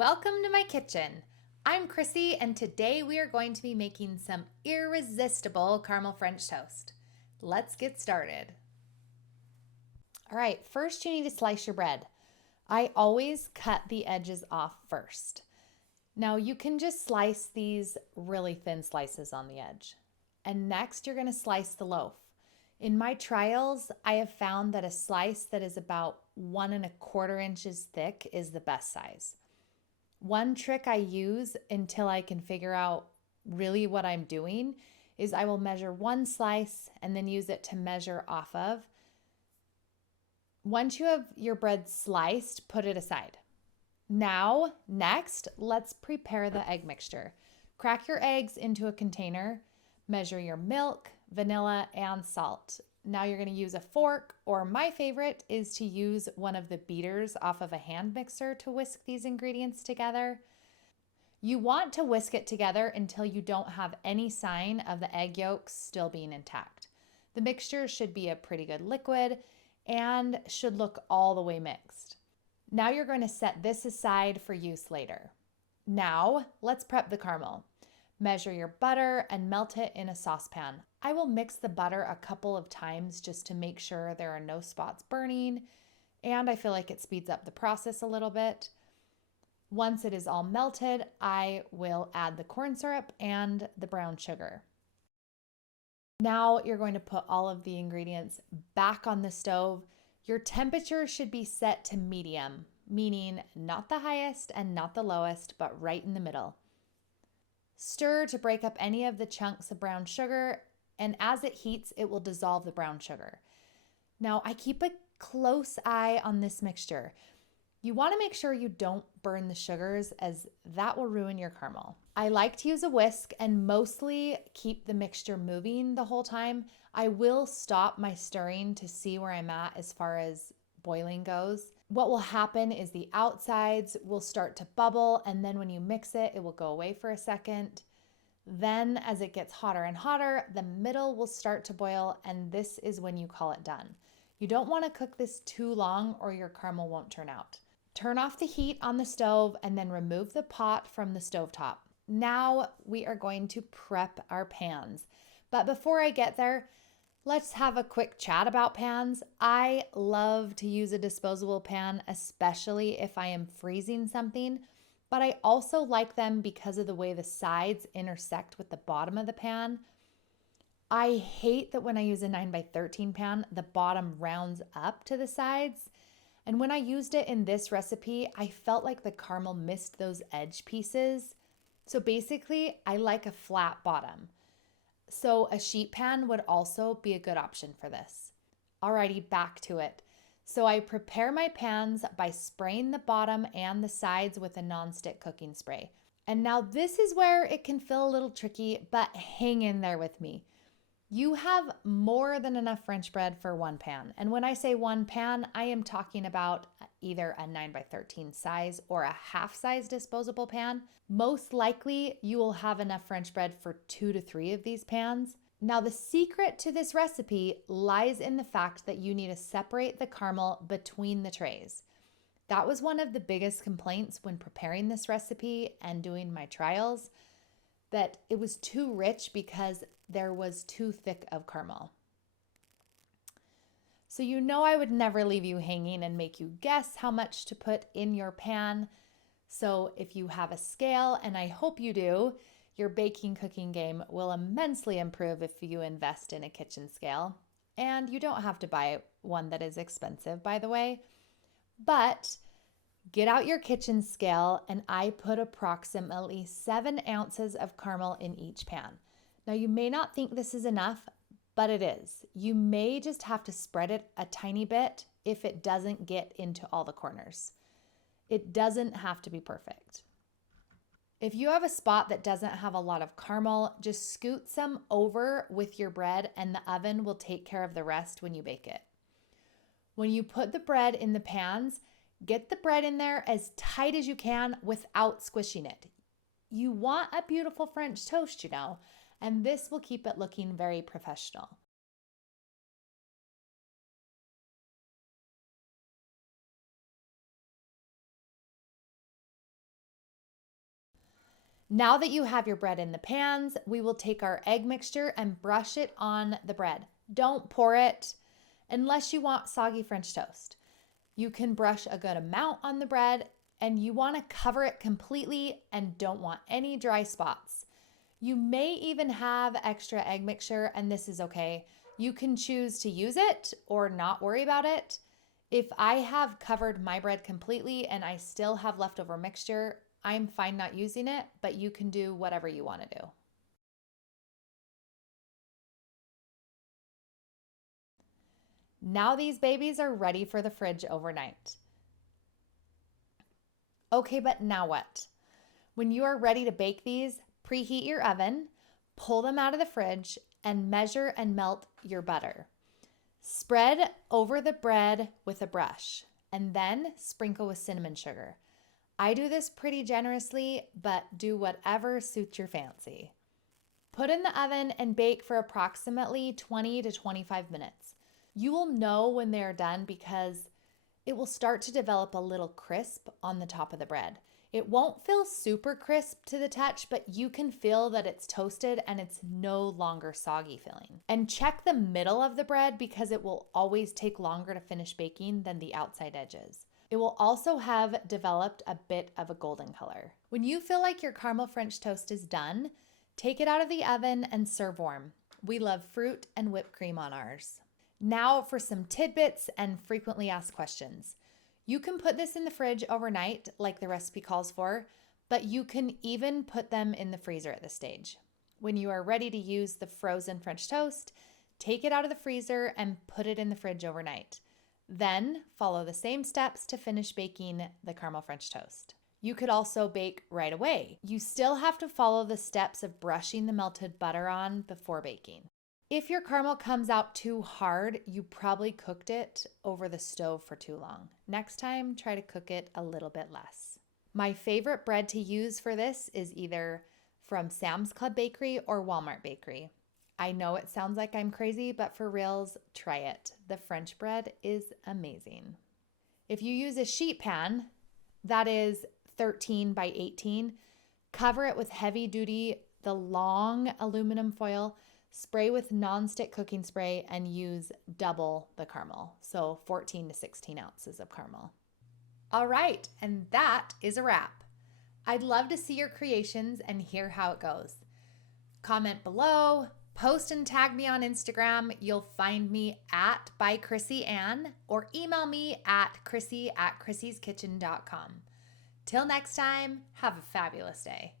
Welcome to my kitchen. I'm Chrissy, and today we are going to be making some irresistible caramel French toast. Let's get started. All right, first you need to slice your bread. I always cut the edges off first. Now you can just slice these really thin slices on the edge. And next you're going to slice the loaf. In my trials, I have found that a slice that is about 1¼ inches thick is the best size. One trick I use until I can figure out really what I'm doing is I will measure one slice and then use it to measure off of. Once you have your bread sliced, put it aside. Now, next, let's prepare the egg mixture. Crack your eggs into a container, measure your milk, vanilla, and salt. Now you're going to use a fork, or my favorite is to use one of the beaters off of a hand mixer to whisk these ingredients together. You want to whisk it together until you don't have any sign of the egg yolks still being intact. The mixture should be a pretty good liquid and should look all the way mixed. Now you're going to set this aside for use later. Now let's prep the caramel. Measure your butter and melt it in a saucepan. I will mix the butter a couple of times just to make sure there are no spots burning, and I feel like it speeds up the process a little bit. Once it is all melted, I will add the corn syrup and the brown sugar. Now you're going to put all of the ingredients back on the stove. Your temperature should be set to medium, meaning not the highest and not the lowest, but right in the middle. Stir to break up any of the chunks of brown sugar, and as it heats, it will dissolve the brown sugar. Now, I keep a close eye on this mixture. You want to make sure you don't burn the sugars, as that will ruin your caramel. I like to use a whisk and mostly keep the mixture moving the whole time. I will stop my stirring to see where I'm at as far as boiling goes. What will happen is the outsides will start to bubble, and then when you mix it, it will go away for a second. Then as it gets hotter and hotter, the middle will start to boil, and this is when you call it done. You don't want to cook this too long or your caramel won't turn out. Turn off the heat on the stove and then remove the pot from the stovetop. Now we are going to prep our pans. But before I get there, let's have a quick chat about pans. I love to use a disposable pan, especially if I am freezing something, but I also like them because of the way the sides intersect with the bottom of the pan. I hate that when I use a 9x13 pan, the bottom rounds up to the sides. And when I used it in this recipe, I felt like the caramel missed those edge pieces. So basically, I like a flat bottom. So a sheet pan would also be a good option for this. Alrighty, back to it. So I prepare my pans by spraying the bottom and the sides with a nonstick cooking spray. And now this is where it can feel a little tricky, but hang in there with me. You have more than enough French bread for one pan. And when I say one pan, I am talking about either a 9x13 size or a half-size disposable pan. Most likely, you will have enough French bread for 2 to 3 of these pans. Now, the secret to this recipe lies in the fact that you need to separate the caramel between the trays. That was one of the biggest complaints when preparing this recipe and doing my trials, that it was too rich because there was too thick of caramel. So you know I would never leave you hanging and make you guess how much to put in your pan. So if you have a scale, and I hope you do, your baking cooking game will immensely improve if you invest in a kitchen scale. And you don't have to buy one that is expensive, by the way. But get out your kitchen scale, and I put approximately 7 ounces of caramel in each pan. Now, you may not think this is enough, but it is. You may just have to spread it a tiny bit if it doesn't get into all the corners. It doesn't have to be perfect. If you have a spot that doesn't have a lot of caramel, just scoot some over with your bread and the oven will take care of the rest when you bake it. When you put the bread in the pans, get the bread in there as tight as you can without squishing it. You want a beautiful French toast, you know, and this will keep it looking very professional. Now that you have your bread in the pans, we will take our egg mixture and brush it on the bread. Don't pour it unless you want soggy French toast. You can brush a good amount on the bread, and you want to cover it completely and don't want any dry spots. You may even have extra egg mixture, and this is okay. You can choose to use it or not worry about it. If I have covered my bread completely and I still have leftover mixture, I'm fine not using it, but you can do whatever you want to do. Now these babies are ready for the fridge overnight. Okay, but now what? When you are ready to bake these, preheat your oven, pull them out of the fridge, and measure and melt your butter. Spread over the bread with a brush, and then sprinkle with cinnamon sugar. I do this pretty generously, but do whatever suits your fancy. Put in the oven and bake for approximately 20 to 25 minutes. You will know when they're done because it will start to develop a little crisp on the top of the bread. It won't feel super crisp to the touch, but you can feel that it's toasted and it's no longer soggy feeling. And check the middle of the bread because it will always take longer to finish baking than the outside edges. It will also have developed a bit of a golden color. When you feel like your caramel French toast is done, take it out of the oven and serve warm. We love fruit and whipped cream on ours. Now for some tidbits and frequently asked questions. You can put this in the fridge overnight like the recipe calls for, but you can even put them in the freezer at this stage. When you are ready to use the frozen French toast, take it out of the freezer and put it in the fridge overnight. Then follow the same steps to finish baking the caramel French toast. You could also bake right away. You still have to follow the steps of brushing the melted butter on before baking. If your caramel comes out too hard, you probably cooked it over the stove for too long. Next time, try to cook it a little bit less. My favorite bread to use for this is either from Sam's Club Bakery or Walmart Bakery. I know it sounds like I'm crazy, but for reals, try it. The French bread is amazing. If you use a sheet pan, that is 13 by 18, cover it with heavy duty, the long aluminum foil, spray with nonstick cooking spray, and use double the caramel. So 14 to 16 ounces of caramel. All right, and that is a wrap. I'd love to see your creations and hear how it goes. Comment below, post and tag me on Instagram. You'll find me at by Chrissy Ann or email me at chrissy@chrissyskitchen.com. Till next time, have a fabulous day.